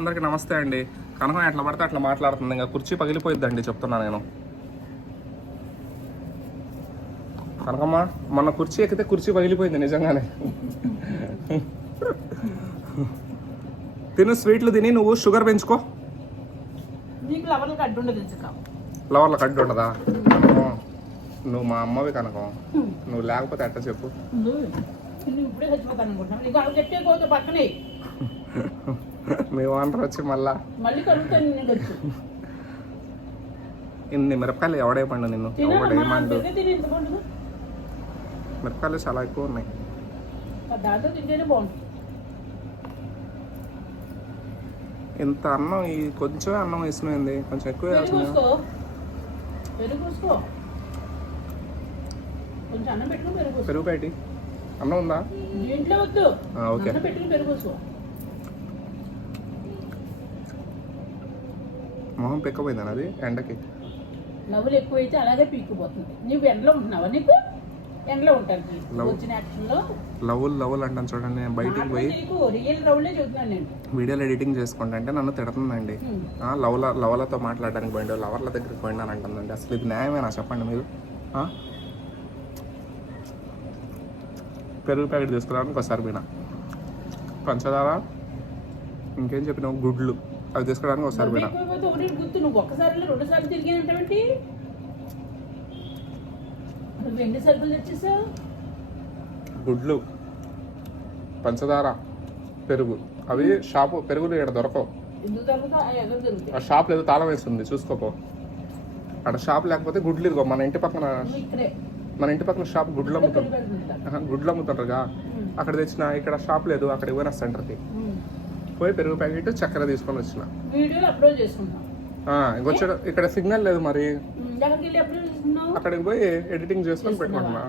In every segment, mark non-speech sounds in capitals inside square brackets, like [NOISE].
అందరికీ నమస్తే అండి. కనకం ఎట్లా పడితే అట్లా మాట్లాడుతుంది. ఇంకా కుర్చీ పగిలిపోయిద్దండి చెప్తున్నా నేను. కనకమ్మ మొన్న కుర్చీ ఎక్కితే కుర్చీ పగిలిపోయింది నిజంగానే. తిను స్వీట్లు తిని నువ్వు షుగర్ పెంచుకో. లవర్ల కడ్డు ఉండదా కనకం నువ్వు మా అమ్మవి కనకం. నువ్వు లేకపోతే ఎట్ట చెప్పు. నువ్వు ఇప్పుడే చచ్చిపోతాను అనుకుంటున్నావు నీకు పోతే పక్కనే. [LAUGHS] మీ ఓనర్ వచ్చి మళ్ళా ఇన్ని మిరపకాయలు ఎవడేమండు నిన్ను? ఎవడు ఏమండు? తినమ్మా తిని ఇంత బాగుంటుంది మిరపకాయలు చాలా ఎక్కువ ఉన్నాయి. ఇంత అన్నం ఈ కొంచెం అన్నం వేసినది కొంచెం ఎక్కువ పెరుగు కొంచెం అన్నం ఉందా? ఓకే అన్నం పెట్టుకుని పెరుగు పూసుకో మొహం పెక్కపోయిందని అది ఎండకి. నవ్వులు ఎక్కువైతే అలాగే పీక్కుపోతుంది. నువ్వు ఎండలో ఉంటున్నావా నీకు? ఎండలో ఉంటాను. వచ్చిన యాక్షన్లో. లవ్వులు లవ్వులు అంటాను చూడండి నేను బయటికి పోయి రియల్ రౌలే చెబుతున్నాను నేను. వీడియోలు ఎడిటింగ్ చేసుకుంటా అంటే నన్ను తిడుతుందండి. లవ్ల లవ్లతో మాట్లాడడానికి పోయిండు లవర్ల దగ్గరికి పోయినాను అంటుందండి. అసలు ఇది న్యాయమేనా చెప్పండి మీరు? పెరుగు ప్యాకెట్ తీసుకురావడానికి ఒకసారి పోయినా. పంచదార ఇంకేం చెప్పినావు? గుడ్లు. అవి తీసుకురావడానికి ఒకసారి పోయినా. గుడ్లు పంచదార పెరుగు. అవి షాపు పెరుగులు ఇక్కడ దొరకవు. ఆ షాప్ లేదు తాళం వేస్తుంది చూసుకోపో. అక్కడ షాప్ లేకపోతే గుడ్లు ఇదిగో మన ఇంటి పక్కన మన ఇంటి పక్కన షాప్ గుడ్లు అమ్ముతారు ఆహా, గుడ్లు అమ్ముతుంటారుగా. అక్కడ తెచ్చిన ఇక్కడ షాప్ లేదు అక్కడ పోయిన సెంటర్కి. పోయి పెరుగు ప్యాకెట్ చక్కెర తీసుకొని వచ్చిన. ఇంకొచ్చాడు ఇక్కడ సిగ్నల్ లేదు మరి. అక్కడికి పోయి ఎడిటింగ్ చేసుకొని పెట్టుకుంటున్నా.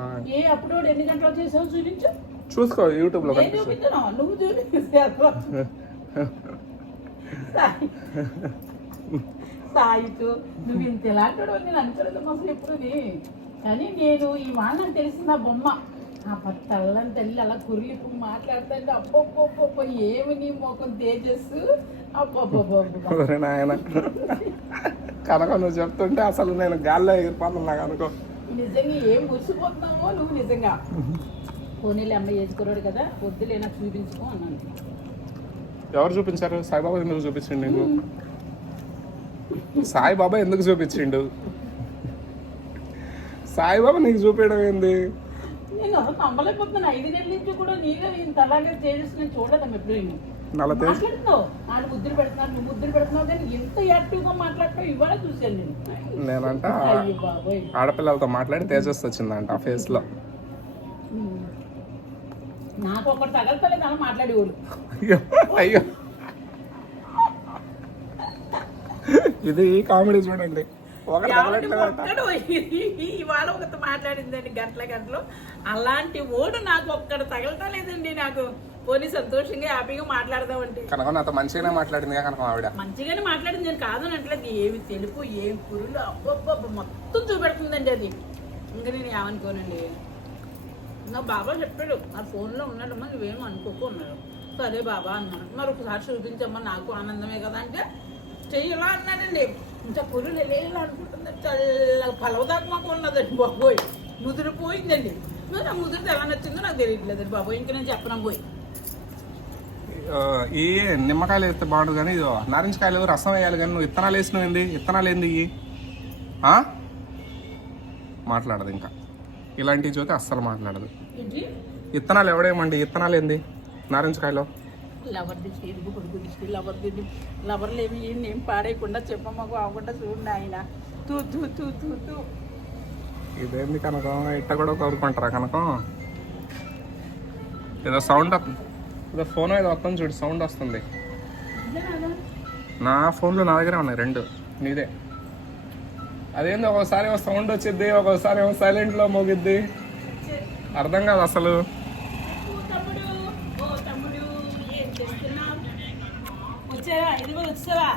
చూసుకో యూట్యూబ్లో సాయితో నువ్వు ఇంత ఎలాంటి అనుకోలేదు అసలు ఎప్పుడు కానీ నేను ఈ నాకు తెలిసిన బొమ్మ. ఆ పత్తల్లని తల్లి అలా కురిలిపు మాట్లాడుతుంటే అప్పొప్పొప్ప ఏమి నీ మొఖం తేజస్సు? నాయన. కనుక నువ్వు చెప్తుంటే అసలు నేను గాల్లో ఎగిరిపోతున్నా కనుకో. నిజంగా ఏం మురిసిపోతున్నావో నువ్వు నిజంగా. పోనీలే అమ్మాయి వేసుకోరాడు కదా వద్దులే నాకు చూపించుకో అన్నాను. ఎవరు చూపించారు? సాయిబాబా ఎందుకు చూపించిండు నీకు? సాయిబాబా ఎందుకు చూపించిండు? సాయిబాబా నీకు చూపించడం ఏంది? నేను నమ్మలేకపోతున్నాను ఐదు నెలల నుంచి కూడా నీలో ఇంత అలాగే చేసేసి నేను చూడలేదమ్మ ఎప్పుడు నేను. నల్ల తేజ్. మాట్లాడుతున్నావు. నాలుగు ముద్దులు పెడుతున్నాను నువ్వు ముద్దులు పెడుతున్నావు కానీ ఎంత యాక్టివ్గా మాట్లాడతావు ఇవాళ చూశాను నేను. నేనంట ఆడపిల్లలతో మాట్లాడి తేజస్ వచ్చిందంట ఆ ఫేస్లో. నాకు ఒకటి తగలతలేదు అలా మాట్లాడేవాడు అయ్యో అయ్యో. ఇది కామెడీ చూడండి. ఒక్కడు ఇవాళ ఒకటి మాట్లాడిందండి గంటల గంటలు. అలాంటి ఓడు నాకు ఒక్కడ తగలతలేదండి నాకు. పోనీ సంతోషంగా హ్యాపీగా మాట్లాడదామంటే కనుక నాతో మంచిగానే మాట్లాడింది కనుక ఆవిడ. మంచిగానే మాట్లాడింది నేను కాదని అంటలేదు ఏమి తెలుపు ఏం పురులు అబ్బబ్బబ్బ మొత్తం చూపెడుతుందండి అది. ఇంకా నేను ఏమనుకోనండి? నా బాబా చెప్పాడు నా ఫోన్లో ఉన్నాడమ్మా నువ్వేం అనుకోకు అన్నాడు. సరే బాబా అన్నాను మరి ఒకసారి చూపించమ్మా నాకు ఆనందమే కదా అంటే చెయ్యలా అన్నాడండి. ఇంకా పురులు ఎలా అనుకుంటుంది చల్లగా పలవదాకా మాకు ఉన్నదండి బాబోయ్. ముదురు పోయిందండి ఆ ముదురు ఎలా నచ్చిందో నాకు తెలియట్లేదండి బాబోయ్. ఇంకా నేను చెప్పను పోయి ఈ నిమ్మకాయలు వేస్తే బాగుండు కానీ ఇదో నారింజకాయలు రసం వేయాలి కానీ నువ్వు ఇత్తనాలు వేసినావు ఏంది? ఇత్తనాలు ఏంది ఇవి? మాట్లాడదు ఇంకా. ఇలాంటివి చూస్తే అస్సలు మాట్లాడదు. ఇత్తనాలు ఎవడేమండి ఇత్తనాలు ఏంది? నారింజకాయలో లవర్ దిష్టి కొడుకు దిష్టి లవర్ దిష్టి. లవర్లు ఏమి ఏం పాడేయకుండా చెప్పమ్మకు అవ్వకుండా చూడండి ఆయన. తూ తూ తూ తూ తూ. ఇదేంది కనుక? ఇట్ట కూడా కోరుకుంటారా కనుక? ఏదో సౌండ్ ఏదో ఫోన్ ఏదో వస్తుంది చూడు సౌండ్ వస్తుంది. నా ఫోన్లో నా దగ్గరే ఉన్నాయి రెండు. నీదే. అదేంది ఒక్కోసారి ఏమో సౌండ్ వచ్చిద్ది ఒక్కోసారి ఏమో సైలెంట్లో మోగిద్ది. అర్థం కాదు అసలు. వైజాగ్ వచ్చావా?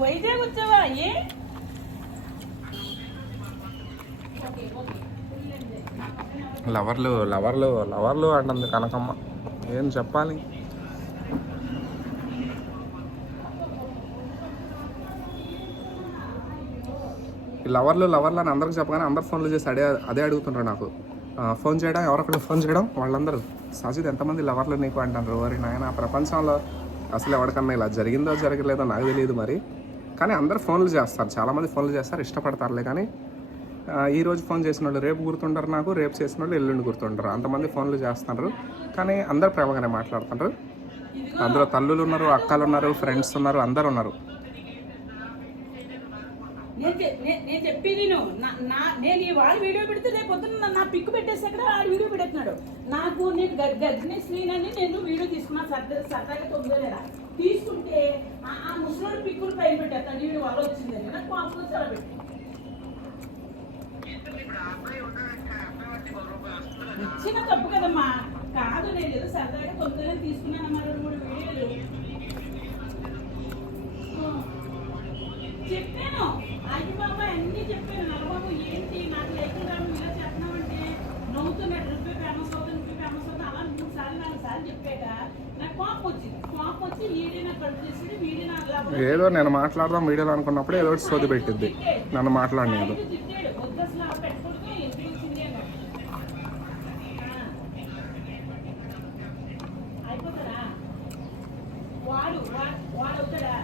వైజాగ్ వచ్చావా? ఏ? లవర్లు లవర్లు లవర్లు అంటుంది కనకమ్మ. ఏం చెప్పాలి? లవర్లు లవర్లు అని అందరికి చెప్పగానే అందరు ఫోన్లు చేసి అడే అదే అడుగుతుంటారు నాకు. ఫోన్ చేయడం ఎవరొకరు ఫోన్ చేయడం వాళ్ళందరూ. సజిత్ ఎంతమంది లవర్లు నీకు అంటారు వరి నాయన ప్రపంచంలో అసలు ఎవరికన్నా ఇలా జరిగిందో జరగలేదో నాకు తెలియదు మరి. కానీ అందరు ఫోన్లు చేస్తారు. చాలామంది ఫోన్లు చేస్తారు ఇష్టపడతారులే. కానీ ఈ రోజు ఫోన్ చేసిన వాళ్ళు రేపు గుర్తుంటారు నాకు రేపు చేసిన వాళ్ళు ఎల్లుండి గుర్తుంటారు అంతమంది ఫోన్లు చేస్తున్నారు. కానీ అందరు ప్రేమగానే మాట్లాడుతున్నారు. అందులో తల్లులు ఉన్నారు అక్కలు ఉన్నారు ఫ్రెండ్స్ ఉన్నారు అందరు ఉన్నారు నేను చె- నే- నేను చెప్పేది నువ్వు. నా నా- నేను ఈ వాడు వీడియో పెడితే రేపు పొద్దున్న నా పిక్ పెట్టేసాక వాడు వీడియో పెడుతున్నాడు. నాకు నేను గర్భిణీ స్త్రీనని నేను వీడియో తీసుకున్నా సరదా సరదాగా తొమ్మిదో తీసుకుంటే ఆ- ముసలి ముసలోడు పిక్కులు పైన పెట్టేస్తాను వీడి వల్ల వచ్చిందని నాకు కోపం చాలా పెట్టి. ఇచ్చిన తప్పు కదమ్మా. కాదు నేను ఏదో సరదాగా తొమ్మిదో తీసుకున్నాను తీసుకున్నానమ్మా రెండు మూడు వీడియోలు. చెప్పాను. అయ్యి బాబా అన్ని చెప్పాను నల్లబాబు ఏంటి? నాకు లేఖలు రాము ఇలా చేస్తున్నామంటే నవ్వుతున్నాడు. నువ్వే ఫేమస్ అవుతుంది నువ్వే ఫేమస్ అవుతుంది అలా మూడు సార్లు నాలుగు సార్లు చెప్పాక నాకు కోపం వచ్చింది. కోపం వచ్చి ఈడే నాకు కడుపు చేసింది వీడి నాకు లాభం ఏదో నేను మాట్లాడదాం వీడియోలో అనుకున్నప్పుడు ఏదో ఒకటి సోది పెట్టిద్ది. నన్ను మాట్లాడలేదు ఐదు తిట్టాడు వద్దు అసలు ఆ పెట్టుకుంటే ఎందుకు వచ్చింది అన్నాడు ఆ. అయిపోతాడా వాడు వా- వాడు అవుతాడా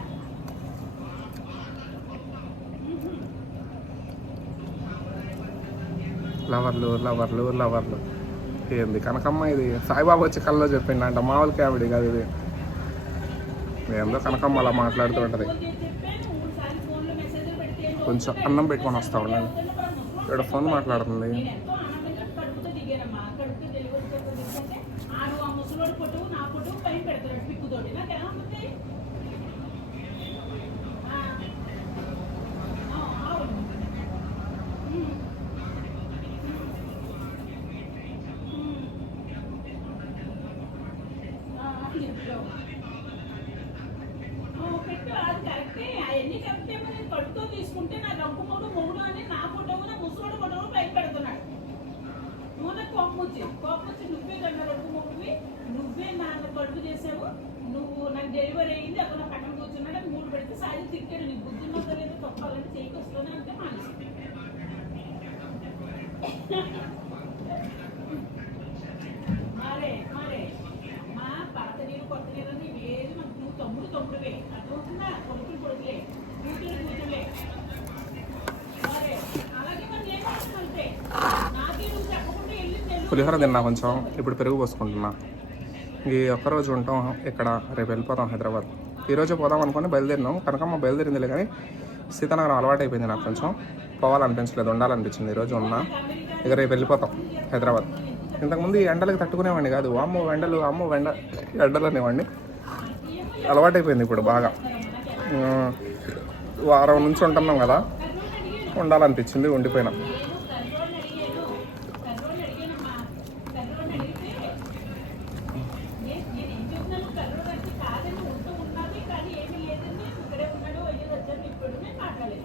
లవర్లు లవర్లు లవర్లు. ఏంది కనకమ్మ ఇది? సాయిబాబా వచ్చి కల్లో చెప్పిండు అంట మామూలు కామెడీ కాదు ఇది. ఏందో కనకమ్మ అలా మాట్లాడుతూ ఉంటుంది. కొంచెం అన్నం పెట్టుకొని వస్తా ఉండండి. ఇక్కడ ఫోన్ మాట్లాడుతుంది నేను ఎంతో ఆనందంగా కడుపుతో దిగానమ్మా కడుపుతో డెలివరీ చేస్తే ఆడు ఆ ముసలోడు ఫోటో నా ఫోటో పైన పెడతాడు పిక్కుతోటి నాకు ఎలా ఉంటుంది ఆ. ఆ, అవును. ఉమ్. ఉమ్. ఆ, చెప్పావు. ఓ, పెట్టు అది కరెక్టే అవన్నీ కరెక్టే మరి నేను కడుపుతో తీసుకుంటే నా రంపు మొగుడు మొగుడు అని నా ఫోటో నా ముసలోడు ఫోటో పైన పెడుతున్నాడు నువ్వు నాకు కోపం వచ్చింది కోపం వచ్చి నువ్వే కన్నా రంపు మొగుడివి నువ్వే నా కడుపు చేసావు? నువ్వు నాకు డెలివరీ అయ్యింది అక్కడ నా పక్కన కూర్చున్నాడు అని మూడు పెడితే సాయి తిట్టాడు. నీ బుద్ధి ఉన్నదో లేదో తప్పాలని చేయకు వస్తుంది అంటే మానేసి మారే మారే. మా పాత నీరు కొత్త నీరు అని ఏది మనకు నువ్వు తమ్ముడు తమ్ముడువే. అర్థమవుతుందా? కొడుకులు కొడుకులే. కూతురు కూతురులే. పులిహోర తిన్నా కొంచెం. ఇప్పుడు పెరుగు పోసుకుంటున్నా. ఈ ఒక్కరోజు ఉంటాం ఇక్కడ రేపు వెళ్ళిపోతాం హైదరాబాద్. ఈరోజు పోదాం అనుకుని బయలుదేరినాం. కనుక మా బయలుదేరిందిలే కానీ సీతానగరం అలవాటు అయిపోయింది నాకు కొంచెం. పోవాలనిపించలేదు ఉండాలనిపించింది. ఈరోజు ఉన్నా. ఇక రేపు వెళ్ళిపోతాం హైదరాబాద్. ఇంతకుముందు ఈ ఎండలకు తట్టుకునేవాడిని కాదు. అమ్మ ఎండలు అమ్మ ఎండ. ఎండలు అనేవాడిని అలవాటు అయిపోయింది ఇప్పుడు బాగా. వారం నుంచి ఉంటున్నాం కదా. ఉండాలనిపించింది ఉండిపోయినాం కర్రోడ్ని అడిగాను కర్రోడ్ని అడిగానమ్మా కర్రోడ్ని అడిగితే నేను నేను ఏం చెప్తున్నాను కర్రోడు అంటే కాదని ఉంటూ ఉన్నది కానీ ఏమీ లేదని ఇక్కడే ఉన్నాడు అయ్యో వచ్చాను ఇప్పుడు నేను మాట్లాడలేదు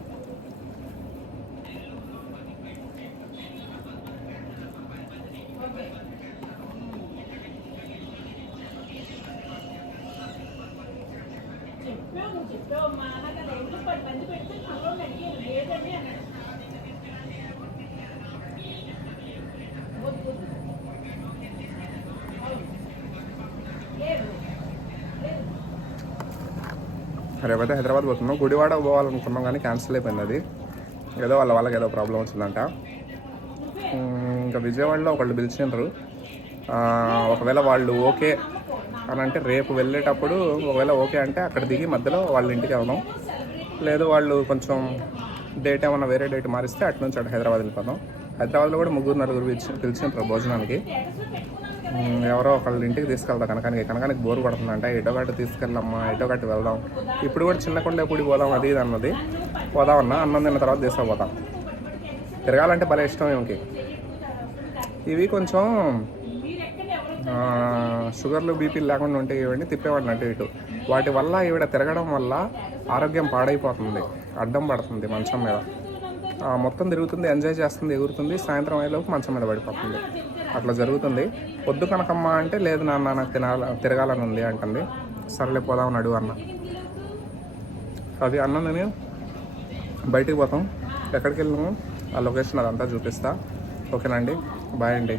చెప్పావు మా నాకు పది మంది పెడితే అడిగాను లేదండి అన్నాడు. రేపైతే హైదరాబాద్ పోతున్నాం. గుడివాడ పోవాలనుకున్నాం కానీ క్యాన్సిల్ అయిపోయింది అది. ఏదో వాళ్ళ వాళ్ళకి ఏదో ప్రాబ్లం వచ్చిందంట. ఇంకా విజయవాడలో ఒకళ్ళు పిలిచిండ్రు ఒకవేళ వాళ్ళు ఓకే అని అంటే రేపు వెళ్ళేటప్పుడు ఒకవేళ ఓకే అంటే అక్కడ దిగి మధ్యలో వాళ్ళ ఇంటికి వెళ్దాం. లేదు వాళ్ళు కొంచెం డేట్ ఏమన్నా వేరే డేట్ మారిస్తే అటు నుంచి అటు హైదరాబాద్ వెళ్ళిపోదాం. హైదరాబాద్లో కూడా ముగ్గురు నలుగురు పిలిచి పిలిచిండ్రు భోజనానికి. ఎవరో ఒకళ్ళ ఇంటికి తీసుకెళ్తా కనకానికి. కనకానికి బోర్ కొడుతుందంట. ఎటో గట్టు తీసుకెళ్ళమ్మా ఎటో గట్టు వెళ్దాం. ఇప్పుడు కూడా చిన్న కొండ పోదాం అది ఇది అన్నది. పోదామన్నా అన్నం తిన్న తర్వాత తీసుకుపోతాం. తిరగాలంటే భలే ఇష్టం ఈమెకి. ఇవి కొంచెం షుగర్లు బీపీలు లేకుండా ఉంటే ఇవన్నీ తిప్పేవాడిని అటు ఇటు. వాటి వల్ల ఈవిడ తిరగడం వల్ల ఆరోగ్యం పాడైపోతుంది అడ్డం పడుతుంది మంచం మీద. మొత్తం తిరుగుతుంది ఎంజాయ్ చేస్తుంది ఎగురుతుంది సాయంత్రం అయ్యేలోపు మంచం మీద పడిపోతుంది. అట్లా జరుగుతుంది. పొద్దు కనకమ్మ అంటే లేదు నాన్న నాకు తినాల తిరగాలని ఉంది అంటుంది. సర్లే పోదాం అడుగు అన్న. అది అన్న నేను బయటికి పోతాం. ఎక్కడికి వెళ్ళాము ఆ లొకేషన్ అదంతా చూపిస్తా. ఓకేనండి బాయ్ అండి